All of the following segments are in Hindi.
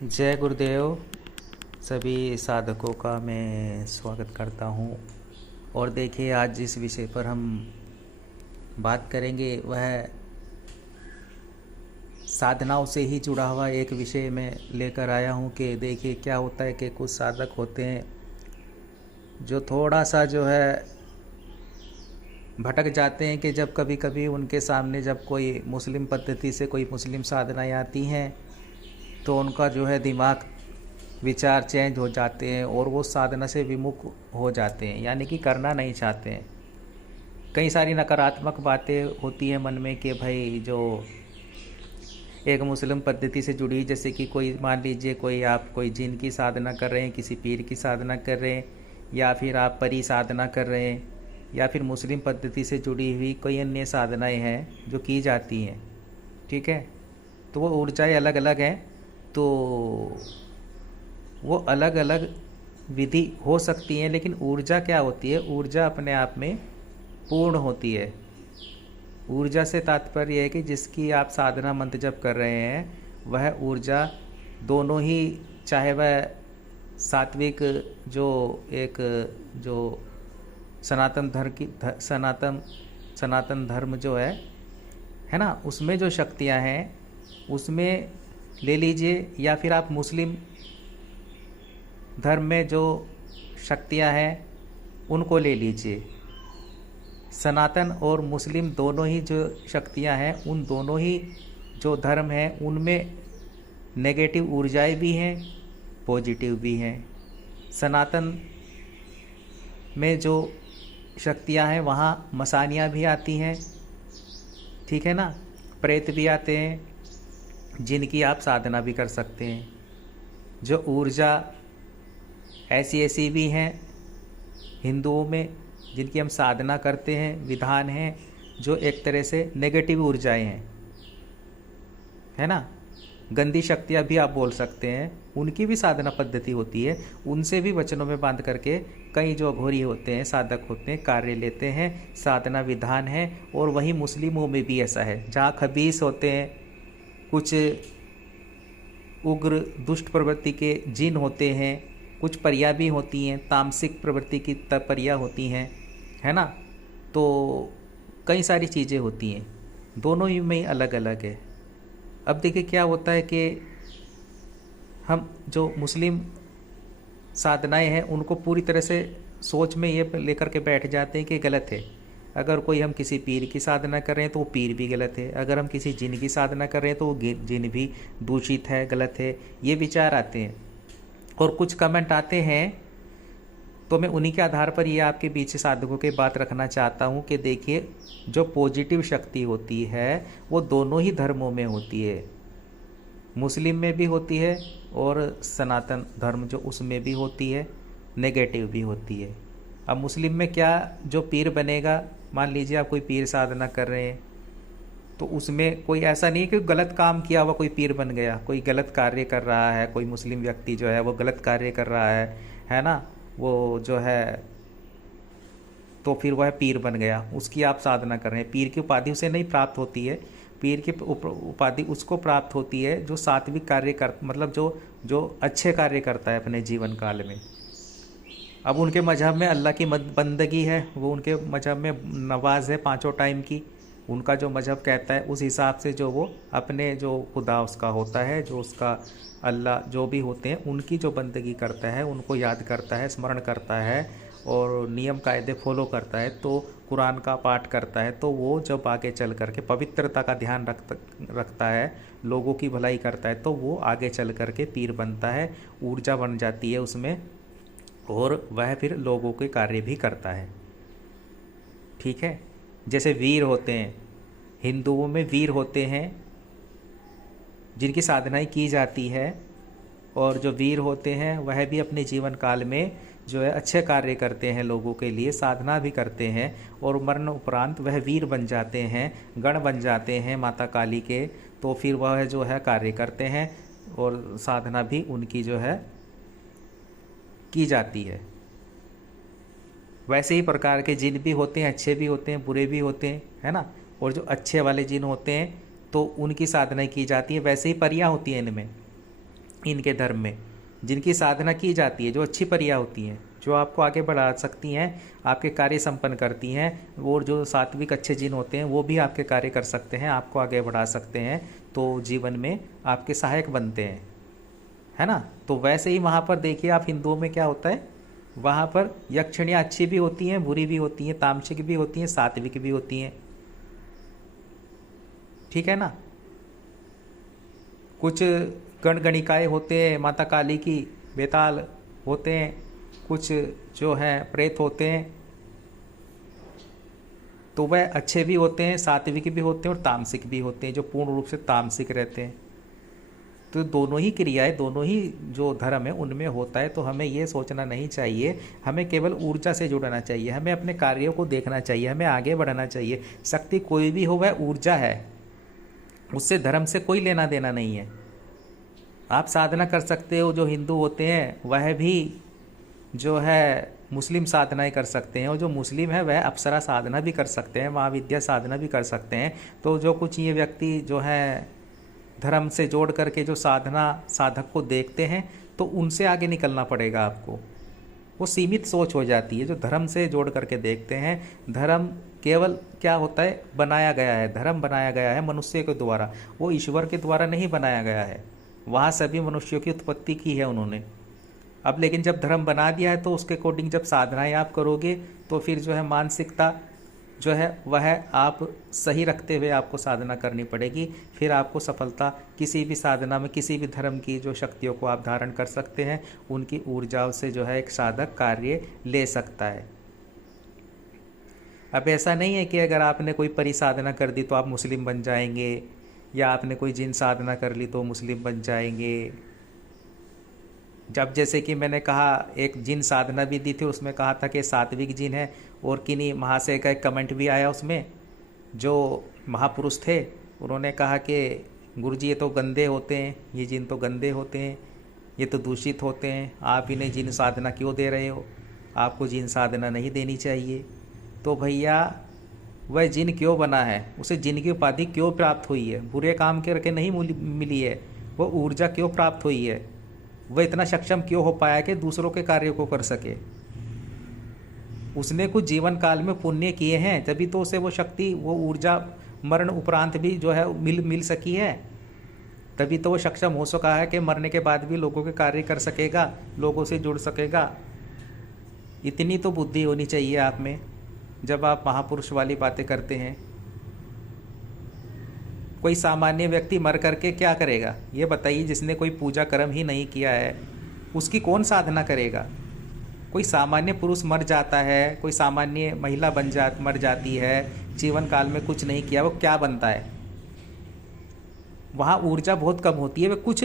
जय गुरुदेव। सभी साधकों का मैं स्वागत करता हूँ। और देखिए, आज जिस विषय पर हम बात करेंगे वह साधनाओं से ही जुड़ा हुआ एक विषय में लेकर आया हूँ कि देखिए क्या होता है कि कुछ साधक होते हैं जो थोड़ा सा जो है भटक जाते हैं कि जब कभी कभी उनके सामने जब कोई मुस्लिम पद्धति से कोई मुस्लिम साधनाएँ आती हैं तो उनका जो है दिमाग विचार चेंज हो जाते हैं और वो साधना से विमुख हो जाते हैं, यानी कि करना नहीं चाहते हैं। कई सारी नकारात्मक बातें होती हैं मन में कि भाई जो एक मुस्लिम पद्धति से जुड़ी, जैसे कि कोई मान लीजिए कोई जिन की साधना कर रहे हैं, किसी पीर की साधना कर रहे हैं, या फिर आप परी साधना कर रहे हैं, या फिर मुस्लिम पद्धति से जुड़ी हुई कोई अन्य साधनाएं हैं जो की जाती हैं। ठीक है, तो वो ऊर्जाएं अलग अलग हैं। तो वो अलग अलग विधि हो सकती हैं, लेकिन ऊर्जा क्या होती है? ऊर्जा अपने आप में पूर्ण होती है। ऊर्जा से तात्पर्य है कि जिसकी आप साधना मंत्र जप कर रहे हैं वह ऊर्जा दोनों ही, चाहे वह सात्विक जो सनातन धर्म की सनातन धर्म जो है ना, उसमें जो शक्तियां हैं उसमें ले लीजिए, या फिर आप मुस्लिम धर्म में जो शक्तियां हैं उनको ले लीजिए। सनातन और मुस्लिम दोनों ही जो शक्तियां हैं, उन दोनों ही जो धर्म हैं उनमें नेगेटिव ऊर्जाएं भी हैं, पॉजिटिव भी हैं। सनातन में जो शक्तियां हैं वहाँ मसानियाँ भी आती हैं, ठीक है ना, प्रेत भी आते हैं, जिनकी आप साधना भी कर सकते हैं। जो ऊर्जा ऐसी ऐसी भी हैं हिंदुओं में जिनकी हम साधना करते हैं, विधान हैं जो एक तरह से नेगेटिव ऊर्जाएं हैं, है ना। गंदी शक्तियाँ भी आप बोल सकते हैं, उनकी भी साधना पद्धति होती है। उनसे भी वचनों में बांध करके कई जो अघोरी होते हैं, साधक होते हैं, कार्य लेते हैं, साधना विधान है। और वहीं मुस्लिमों में भी ऐसा है, जहाँ खबीस होते हैं, कुछ उग्र दुष्ट प्रवृत्ति के जिन होते हैं, कुछ परियां भी होती हैं, तामसिक प्रवृत्ति की परियां होती हैं, है ना। तो कई सारी चीज़ें होती हैं, दोनों ही में अलग अलग है। अब देखिए क्या होता है कि हम जो मुस्लिम साधनाएं हैं उनको पूरी तरह से सोच में ये लेकर के बैठ जाते हैं कि गलत है। अगर कोई हम किसी पीर की साधना कर रहे हैं तो वो पीर भी गलत है, अगर हम किसी जिन की साधना कर रहे हैं तो वो जिन भी दूषित है, गलत है, ये विचार आते हैं। और कुछ कमेंट आते हैं, तो मैं उन्हीं के आधार पर ये आपके बीच साधकों की बात रखना चाहता हूँ कि देखिए, जो पॉजिटिव शक्ति होती है वो दोनों ही धर्मों में होती है, मुस्लिम में भी होती है और सनातन धर्म जो उसमें भी होती है, नेगेटिव भी होती है। अब मुस्लिम में क्या, जो पीर बनेगा, मान लीजिए आप कोई पीर साधना कर रहे हैं तो उसमें कोई ऐसा नहीं है कि गलत काम किया हुआ कोई पीर बन गया। कोई गलत कार्य कर रहा है, कोई मुस्लिम व्यक्ति जो है वो गलत कार्य कर रहा है ना, वो जो है तो फिर वह पीर बन गया, उसकी आप साधना कर रहे हैं। पीर की उपाधि उसे नहीं प्राप्त होती है, पीर की उपाधि उसको प्राप्त होती है जो सात्विक कार्य कर, मतलब जो अच्छे कार्य करता है अपने जीवन काल में। अब उनके मजहब में अल्लाह की बंदगी है, वो उनके मजहब में नमाज है 5 टाइम की, उनका जो मजहब कहता है उस हिसाब से जो वो अपने जो खुदा उसका होता है, जो उसका अल्लाह जो भी होते हैं उनकी जो बंदगी करता है, उनको याद करता है, स्मरण करता है और नियम कायदे फॉलो करता है, तो कुरान का पाठ करता है, तो वो जब आगे चल करके पवित्रता का ध्यान रखता है, लोगों की भलाई करता है, तो वो आगे चल करके पीर बनता है, ऊर्जा बन जाती है उसमें, और वह फिर लोगों के कार्य भी करता है। ठीक है, जैसे वीर होते हैं, हिंदुओं में वीर होते हैं जिनकी साधनाएं की जाती है, और जो वीर होते हैं वह भी अपने जीवन काल में जो है अच्छे कार्य करते हैं, लोगों के लिए साधना भी करते हैं, और मरण उपरांत वह वीर बन जाते हैं, गण बन जाते हैं माता काली के, तो फिर वह जो है कार्य करते हैं और साधना भी उनकी जो है की जाती है। वैसे ही प्रकार के जिन भी होते हैं, अच्छे भी होते हैं, बुरे भी होते हैं, है ना। और जो अच्छे वाले जिन होते हैं तो उनकी साधना की जाती है। वैसे ही परियां होती हैं इनमें, इनके धर्म में, जिनकी साधना की जाती है, जो अच्छी परियां होती हैं, जो आपको आगे बढ़ा सकती हैं, आपके कार्य संपन्न करती हैं, और जो सात्विक अच्छे जिन होते हैं वो भी आपके कार्य कर सकते हैं, आपको आगे बढ़ा सकते हैं, तो जीवन में आपके सहायक बनते हैं, है ना। तो वैसे ही वहाँ पर देखिए आप हिंदुओं में क्या होता है, वहाँ पर यक्षिणियाँ अच्छी भी होती हैं, बुरी भी होती हैं, तामसिक भी होती हैं, सात्विक भी होती हैं, ठीक है ना। कुछ गणगणिकाएँ होते हैं, माता काली की बेताल होते हैं, कुछ जो हैं प्रेत होते हैं, तो वह अच्छे भी होते हैं, सात्विक भी होते हैं और तामसिक भी होते हैं, जो पूर्ण रूप से तामसिक रहते हैं। तो दोनों ही क्रियाएं, दोनों ही जो धर्म है उनमें होता है। तो हमें ये सोचना नहीं चाहिए, हमें केवल ऊर्जा से जुड़ना चाहिए, हमें अपने कार्यों को देखना चाहिए, हमें आगे बढ़ना चाहिए। शक्ति कोई भी हो वह ऊर्जा है, उससे धर्म से कोई लेना देना नहीं है। आप साधना कर सकते हो, जो हिंदू होते हैं वह भी जो है मुस्लिम साधनाएं कर सकते हैं, और जो मुस्लिम है वह अप्सरा साधना भी कर सकते हैं, महाविद्या साधना भी कर सकते हैं। तो जो कुछ ये व्यक्ति जो है धर्म से जोड़ करके जो साधना साधक को देखते हैं, तो उनसे आगे निकलना पड़ेगा आपको। वो सीमित सोच हो जाती है जो धर्म से जोड़ करके देखते हैं। धर्म केवल क्या होता है, बनाया गया है, धर्म बनाया गया है मनुष्य के द्वारा, वो ईश्वर के द्वारा नहीं बनाया गया है। वहाँ सभी मनुष्यों की उत्पत्ति की है उन्होंने। अब लेकिन जब धर्म बना दिया है तो उसके अकॉर्डिंग जब साधनाएं आप करोगे तो फिर जो है मानसिकता जो है वह आप सही रखते हुए आपको साधना करनी पड़ेगी। फिर आपको सफलता किसी भी साधना में, किसी भी धर्म की जो शक्तियों को आप धारण कर सकते हैं, उनकी ऊर्जाओं से जो है एक साधक कार्य ले सकता है। अब ऐसा नहीं है कि अगर आपने कोई परिसाधना कर दी तो आप मुस्लिम बन जाएंगे, या आपने कोई जिन साधना कर ली तो मुस्लिम बन जाएंगे। जब जैसे कि मैंने कहा एक जिन साधना भी दी थी, उसमें कहा था कि सात्विक जिन है, और किन्हीं महाशय का एक कमेंट भी आया उसमें, जो महापुरुष थे उन्होंने कहा कि गुरुजी ये तो गंदे होते हैं, ये जिन तो गंदे होते हैं, ये तो दूषित होते हैं, आप इन्हें जिन साधना क्यों दे रहे हो, आपको जिन साधना नहीं देनी चाहिए। तो भैया वह जिन क्यों बना है, उसे जिन की उपाधि क्यों प्राप्त हुई है, बुरे काम करके नहीं मिली है, वो ऊर्जा क्यों प्राप्त हुई है, वह इतना सक्षम क्यों हो पाया कि दूसरों के कार्यों को कर सके। उसने कुछ जीवन काल में पुण्य किए हैं, तभी तो उसे वो शक्ति, वो ऊर्जा मरण उपरांत भी जो है मिल सकी है, तभी तो वो सक्षम हो सका है कि मरने के बाद भी लोगों के कार्य कर सकेगा, लोगों से जुड़ सकेगा। इतनी तो बुद्धि होनी चाहिए आप में जब आप महापुरुष वाली बातें करते हैं। कोई सामान्य व्यक्ति मर करके क्या करेगा ये बताइए, जिसने कोई पूजा कर्म ही नहीं किया है उसकी कौन साधना करेगा। कोई सामान्य पुरुष मर जाता है, कोई सामान्य महिला मर जाती है, जीवन काल में कुछ नहीं किया, वो क्या बनता है। वहाँ ऊर्जा बहुत कम होती है, वे कुछ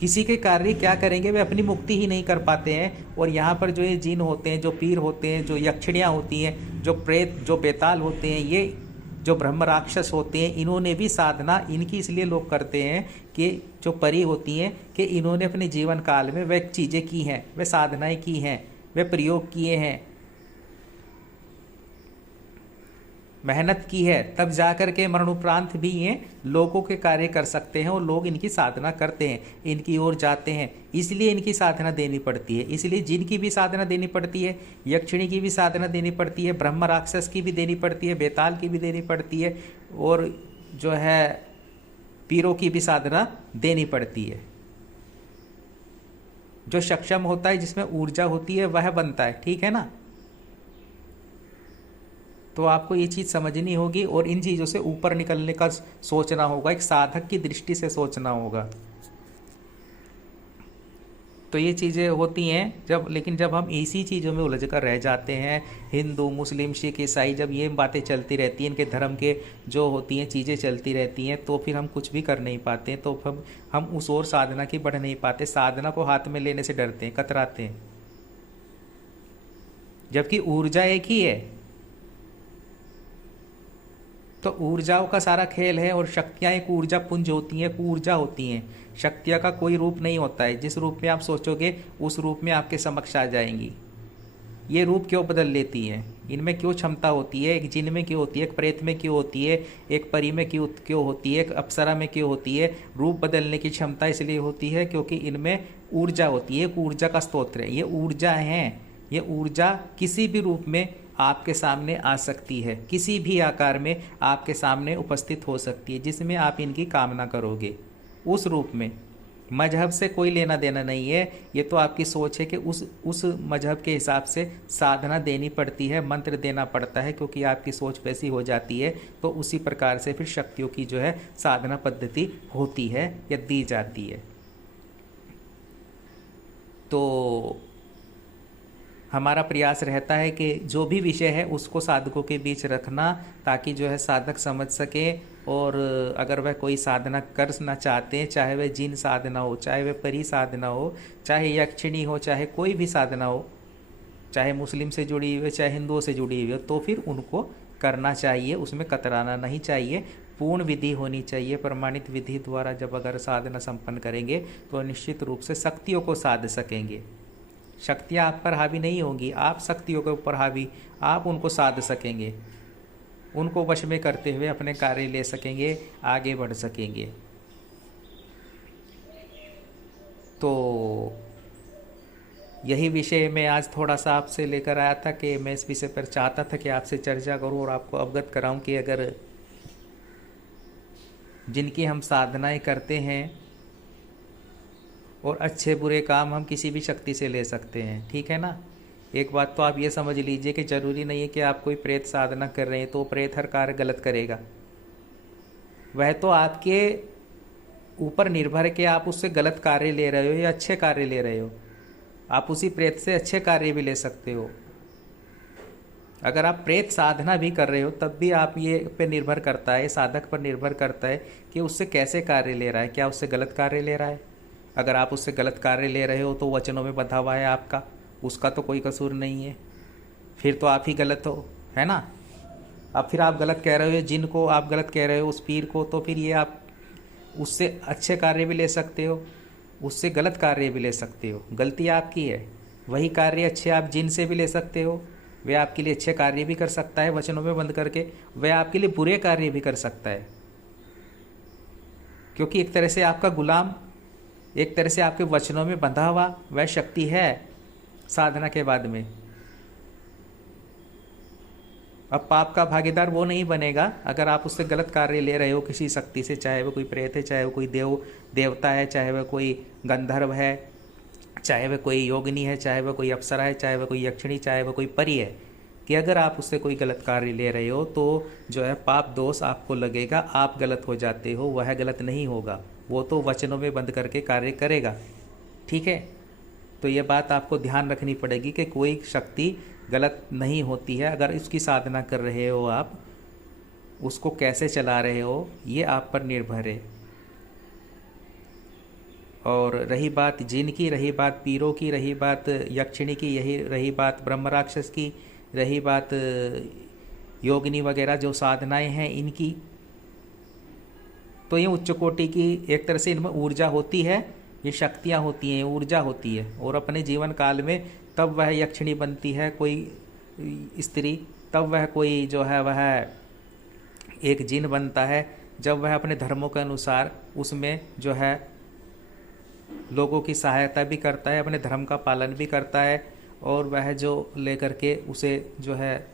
किसी के कार्य क्या करेंगे, वे अपनी मुक्ति ही नहीं कर पाते हैं। और यहाँ पर जो ये जिन होते हैं, जो पीर होते हैं, जो यक्षिणियाँ होती हैं, जो प्रेत, जो बेताल होते हैं, ये जो ब्रह्म राक्षस होते हैं, इन्होंने भी साधना इनकी इसलिए लोग करते हैं कि जो परी होती हैं कि इन्होंने अपने जीवन काल में वह चीज़ें की हैं, वे साधनाएं की हैं, वे प्रयोग किए हैं, मेहनत की है, तब जा कर के मरणोपरांत भी ये लोगों के कार्य कर सकते हैं, और लोग इनकी साधना करते हैं, इनकी ओर जाते हैं, इसलिए इनकी साधना देनी पड़ती है। इसलिए जिनकी भी साधना देनी पड़ती है, यक्षिणी की भी साधना देनी पड़ती है, ब्रह्म राक्षस की भी देनी पड़ती है, बेताल की भी देनी पड़ती है, और जो है पीरों की भी साधना देनी पड़ती है। जो सक्षम होता है, जिसमें ऊर्जा होती है, वह बनता है, ठीक है ना। तो आपको ये चीज़ समझनी होगी और इन चीज़ों से ऊपर निकलने का सोचना होगा, एक साधक की दृष्टि से सोचना होगा। तो ये चीज़ें होती हैं लेकिन जब हम इसी चीज़ों में उलझ कर रह जाते हैं, हिंदू, मुस्लिम, सिख, ईसाई, जब ये बातें चलती रहती हैं, इनके धर्म के जो होती हैं चीज़ें चलती रहती हैं, तो फिर हम कुछ भी कर नहीं पाते, तो हम उस ओर साधना की बढ़ नहीं पाते, साधना को हाथ में लेने से डरते हैं, कतराते हैं। जबकि ऊर्जा एक ही है, तो ऊर्जाओं का सारा खेल है, और शक्तियाँ एक ऊर्जा पुंज होती हैं, ऊर्जा होती हैं। शक्तियाँ का कोई रूप नहीं होता है, जिस रूप में आप सोचोगे उस रूप में आपके समक्ष आ जाएंगी। ये रूप क्यों बदल लेती हैं, इनमें क्यों क्षमता होती है, एक जिन में क्यों होती है, एक प्रेत में क्यों होती है, एक परी में क्यों क्यों होती है, एक अप्सरा में क्यों होती है। रूप बदलने की क्षमता इसलिए होती है क्योंकि इनमें ऊर्जा होती है, एक ऊर्जा का स्रोत है, ये ऊर्जा है। ये ऊर्जा किसी भी रूप में आपके सामने आ सकती है, किसी भी आकार में आपके सामने उपस्थित हो सकती है, जिसमें आप इनकी कामना करोगे उस रूप में। मजहब से कोई लेना देना नहीं है, ये तो आपकी सोच है कि उस मजहब के हिसाब से साधना देनी पड़ती है, मंत्र देना पड़ता है, क्योंकि आपकी सोच वैसी हो जाती है तो उसी प्रकार से फिर शक्तियों की जो है साधना पद्धति होती है या दी जाती है। तो हमारा प्रयास रहता है कि जो भी विषय है उसको साधकों के बीच रखना, ताकि जो है साधक समझ सके। और अगर वह कोई साधना करना चाहते हैं, चाहे वह जिन साधना हो, चाहे वह परी साधना हो, चाहे यक्षिणी हो, चाहे कोई भी साधना हो, चाहे मुस्लिम से जुड़ी हुई हो, चाहे हिंदुओं से जुड़ी हुई हो, तो फिर उनको करना चाहिए, उसमें कतराना नहीं चाहिए। पूर्ण विधि होनी चाहिए, प्रमाणित विधि द्वारा जब अगर साधना संपन्न करेंगे तो निश्चित रूप से शक्तियों को साध सकेंगे। शक्तियाँ आप पर हावी नहीं होंगी, आप शक्तियों के ऊपर हावी, आप उनको साध सकेंगे, उनको वश में करते हुए अपने कार्य ले सकेंगे, आगे बढ़ सकेंगे। तो यही विषय मैं आज थोड़ा सा आपसे लेकर आया था कि मैं इस विषय पर चाहता था कि आपसे चर्चा करूं और आपको अवगत कराऊं कि अगर जिनकी हम साधनाएं करते हैं और अच्छे बुरे काम हम किसी भी शक्ति से ले सकते हैं, ठीक है ना। एक बात तो आप ये समझ लीजिए कि ज़रूरी नहीं है कि आप कोई प्रेत साधना कर रहे हैं तो प्रेत हर कार्य गलत करेगा। वह तो आपके ऊपर निर्भर है कि आप उससे गलत कार्य ले रहे हो या अच्छे कार्य ले रहे हो। आप उसी प्रेत से अच्छे कार्य भी ले सकते हो। अगर आप प्रेत साधना भी कर रहे हो तब भी आप ये पे निर्भर करता है, साधक पर निर्भर करता है कि उससे कैसे कार्य ले रहा है, क्या उससे गलत कार्य ले रहा है। अगर आप उससे गलत कार्य ले रहे हो तो वचनों में बंधा हुआ है आपका, उसका तो कोई कसूर नहीं है, फिर तो आप ही गलत हो, है ना। अब फिर आप गलत कह रहे हो जिनको, आप गलत कह रहे हो उस पीर को, तो फिर ये आप उससे अच्छे कार्य भी ले सकते हो, उससे गलत कार्य भी ले सकते हो, गलती आपकी है। वही कार्य अच्छे आप जिन से भी ले सकते हो, वह आपके लिए अच्छे कार्य भी कर सकता है वचनों में बंद करके, वह आपके लिए बुरे कार्य भी कर सकता है, क्योंकि एक तरह से आपका गुलाम, एक तरह से आपके वचनों में बंधा हुआ वह शक्ति है साधना के बाद में। अब पाप का भागीदार वो नहीं बनेगा अगर आप उससे गलत कार्य ले रहे हो किसी शक्ति से, चाहे वो कोई प्रेत है, चाहे वो कोई देवता है, चाहे वह कोई गंधर्व है, चाहे वह कोई योगिनी है, चाहे वह कोई अप्सरा है, चाहे वह कोई यक्षिणी, चाहे वह कोई परी है। कि अगर आप उससे कोई गलत कार्य ले रहे हो तो जो है पाप दोष आपको लगेगा, आप गलत हो जाते हो, वह गलत नहीं होगा, वो तो वचनों में बंद करके कार्य करेगा, ठीक है। तो ये बात आपको ध्यान रखनी पड़ेगी कि कोई शक्ति गलत नहीं होती है। अगर उसकी साधना कर रहे हो आप, उसको कैसे चला रहे हो ये आप पर निर्भर है। और रही बात जिन की, रही बात पीरों की, रही बात यक्षिणी की, यही रही बात ब्रह्म राक्षस की, रही बात योगिनी वगैरह जो साधनाएं हैं इनकी, तो ये उच्च कोटि की एक तरह से इनमें ऊर्जा होती है, ये शक्तियाँ होती हैं, ऊर्जा होती है। और अपने जीवन काल में तब वह यक्षिणी बनती है कोई स्त्री, तब वह कोई जो है वह एक जिन बनता है, जब वह अपने धर्मों के अनुसार उसमें जो है लोगों की सहायता भी करता है, अपने धर्म का पालन भी करता है, और वह जो लेकर के उसे जो है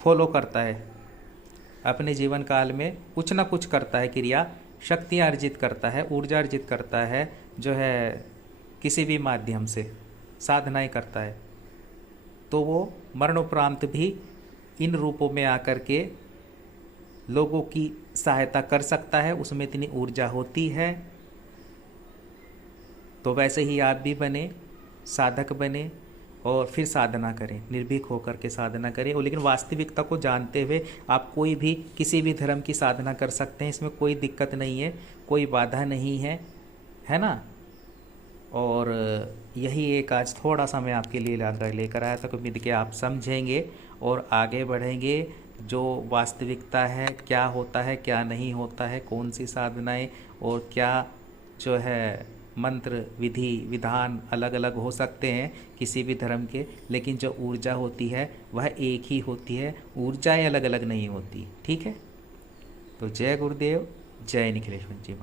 फॉलो करता है, अपने जीवन काल में कुछ ना कुछ करता है, क्रिया शक्तियाँ अर्जित करता है, ऊर्जा अर्जित करता है, जो है किसी भी माध्यम से साधनाएं करता है, तो वो मरणोपरांत भी इन रूपों में आकर के लोगों की सहायता कर सकता है, उसमें इतनी ऊर्जा होती है। तो वैसे ही आप भी बने, साधक बने और फिर साधना करें, निर्भीक होकर के साधना करें। और लेकिन वास्तविकता को जानते हुए आप कोई भी किसी भी धर्म की साधना कर सकते हैं, इसमें कोई दिक्कत नहीं है, कोई बाधा नहीं है, है ना। और यही एक आज थोड़ा सा मैं आपके लिए लेकर आया था, उम्मीद कि आप समझेंगे और आगे बढ़ेंगे। जो वास्तविकता है, क्या होता है क्या नहीं होता है, कौन सी साधनाएं और क्या जो है मंत्र विधि विधान अलग अलग हो सकते हैं किसी भी धर्म के, लेकिन जो ऊर्जा होती है वह एक ही होती है, ऊर्जाएं अलग अलग नहीं होती। ठीक है, तो जय गुरुदेव, जय निखिलेश्वर जी।